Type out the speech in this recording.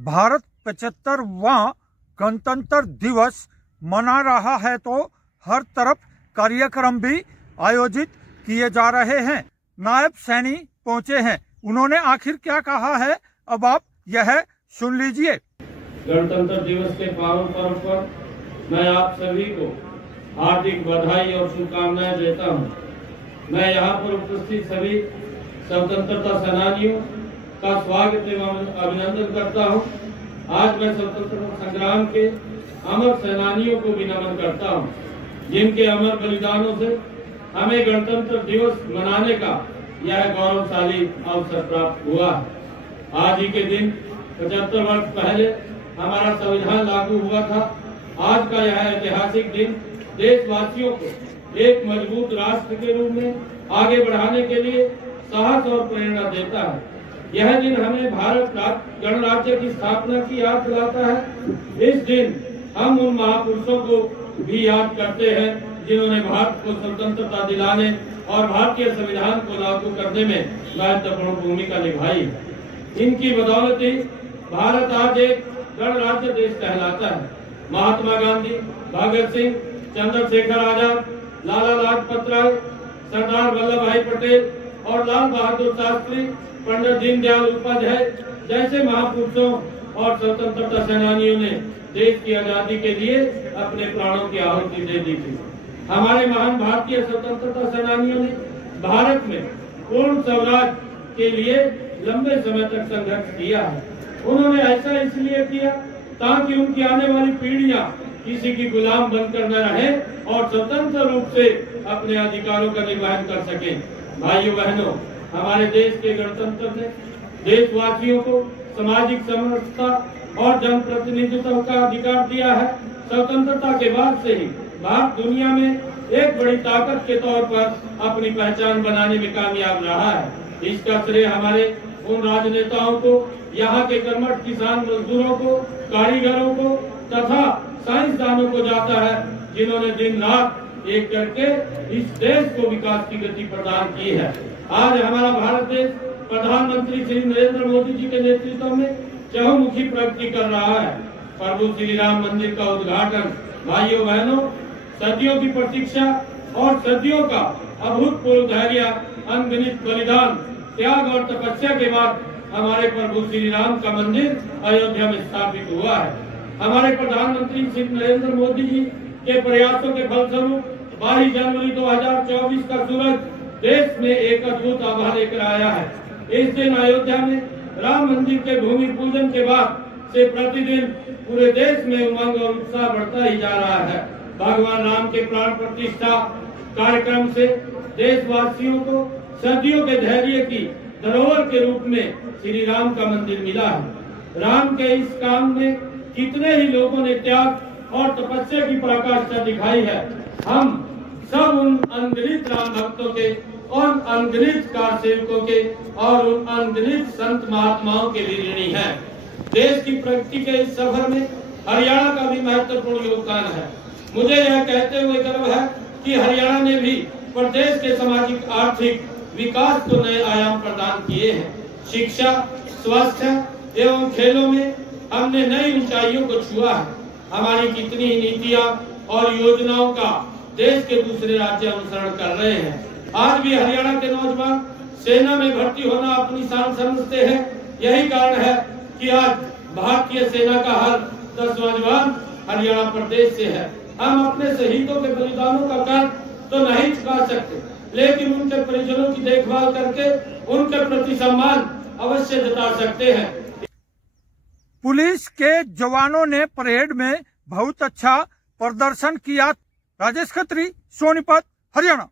भारत 75वां गणतंत्र दिवस मना रहा है तो हर तरफ कार्यक्रम भी आयोजित किए जा रहे हैं। नायब सैनी पहुंचे हैं, उन्होंने आखिर क्या कहा है अब आप यह सुन लीजिए। गणतंत्र दिवस के पावन पर्व पर मैं आप सभी को हार्दिक बधाई और शुभकामनाएं देता हूं। मैं यहां पर उपस्थित सभी स्वतंत्रता सेनानियों का स्वागत एवं अभिनंदन करता हूं। आज मैं स्वतंत्रता संग्राम के अमर सेनानियों को भी नमन करता हूं, जिनके अमर बलिदानों से हमें गणतंत्र दिवस मनाने का यह गौरवशाली अवसर प्राप्त हुआ है। आज ही के दिन 75 वर्ष पहले हमारा संविधान लागू हुआ था। आज का यह ऐतिहासिक दिन देशवासियों को एक मजबूत राष्ट्र के रूप में आगे बढ़ाने के लिए साहस और प्रेरणा देता है। यह दिन हमें भारत गणराज्य की स्थापना की याद दिलाता है। इस दिन हम उन महापुरुषों को भी याद करते हैं जिन्होंने भारत को स्वतंत्रता दिलाने और भारतीय संविधान को लागू करने में महत्वपूर्ण भूमिका निभाई है। इनकी बदौलत ही भारत आज एक गणराज्य देश कहलाता है। महात्मा गांधी, भगत सिंह, चंद्रशेखर आजाद, लाला लाजपत राय, सरदार वल्लभ भाई पटेल और लाल बहादुर शास्त्री, पंडित दीनदयाल उपाध्याय जैसे महापुरुषों और स्वतंत्रता सेनानियों ने देश की आजादी के लिए अपने प्राणों की आहुति दे दी थी। हमारे महान भारतीय स्वतंत्रता सेनानियों ने भारत में पूर्ण स्वराज के लिए लंबे समय तक संघर्ष किया है। उन्होंने ऐसा इसलिए किया ताकि उनकी आने वाली पीढ़ियां किसी की गुलाम बनकर न रहे और स्वतंत्र रूप से अपने अधिकारों का निर्वहन कर सकें। भाइयों बहनों, हमारे देश के गणतंत्र ने देशवासियों को सामाजिक समरसता और जनप्रतिनिधित्व का अधिकार दिया है। स्वतंत्रता के बाद से ही भारत दुनिया में एक बड़ी ताकत के तौर पर अपनी पहचान बनाने में कामयाब रहा है। इसका श्रेय हमारे उन राजनेताओं को, यहाँ के कर्मठ किसान मजदूरों को, कारीगरों को तथा साइंसदानों को जाता है, जिन्होंने दिन रात एक करके इस देश को विकास की गति प्रदान की है। आज हमारा भारत देश प्रधानमंत्री श्री नरेंद्र मोदी जी के नेतृत्व में चहुमुखी प्रगति कर रहा है। प्रभु श्री राम मंदिर का उद्घाटन, भाइयों बहनों, सदियों की प्रतीक्षा और सदियों का अभूतपूर्व धैर्य, अनगिनत बलिदान, त्याग और तपस्या के बाद हमारे प्रभु श्री राम का मंदिर अयोध्या में स्थापित हुआ है। हमारे प्रधानमंत्री श्री नरेंद्र मोदी जी के प्रयासों के फलस्वरूप 22 जनवरी 2024 का सूरज देश में एक अद्भुत आभा लेकर आया है। इस दिन अयोध्या में राम मंदिर के भूमि पूजन के बाद से प्रतिदिन पूरे देश में उमंग और उत्साह बढ़ता ही जा रहा है। भगवान राम के प्राण प्रतिष्ठा कार्यक्रम से देशवासियों को सदियों के धैर्य की धरोहर के रूप में श्री राम का मंदिर मिला है। राम के इस काम में कितने ही लोगों ने त्याग और तपस्या की पराकाष्ठा दिखाई है। हम सब उन अनगिनत राम भक्तों के और अनगिनत कार सेवकों के और उन अनगिनत संत महात्माओं के भी ऋणी हैं। देश की प्रगति के इस सफर में हरियाणा का भी महत्वपूर्ण योगदान है। मुझे यह कहते हुए गर्व है कि हरियाणा ने भी प्रदेश के सामाजिक आर्थिक विकास को नए आयाम प्रदान किए हैं। शिक्षा, स्वास्थ्य एवं खेलों में हमने नई ऊंचाइयों को छुआ है। हमारी कितनी ही नीतियां और योजनाओं का देश के दूसरे राज्य अनुसरण कर रहे हैं। आज भी हरियाणा के नौजवान सेना में भर्ती होना अपनी शान समझते हैं। यही कारण है कि आज भारतीय सेना का हर 10वां जवान हरियाणा प्रदेश से है। हम अपने शहीदों के बलिदानों का कर तो नहीं चुका सकते, लेकिन उनके परिजनों की देखभाल करके उनके प्रति सम्मान अवश्य जता सकते हैं। पुलिस के जवानों ने परेड में बहुत अच्छा प्रदर्शन किया। राजेश खत्री, सोनीपत, हरियाणा।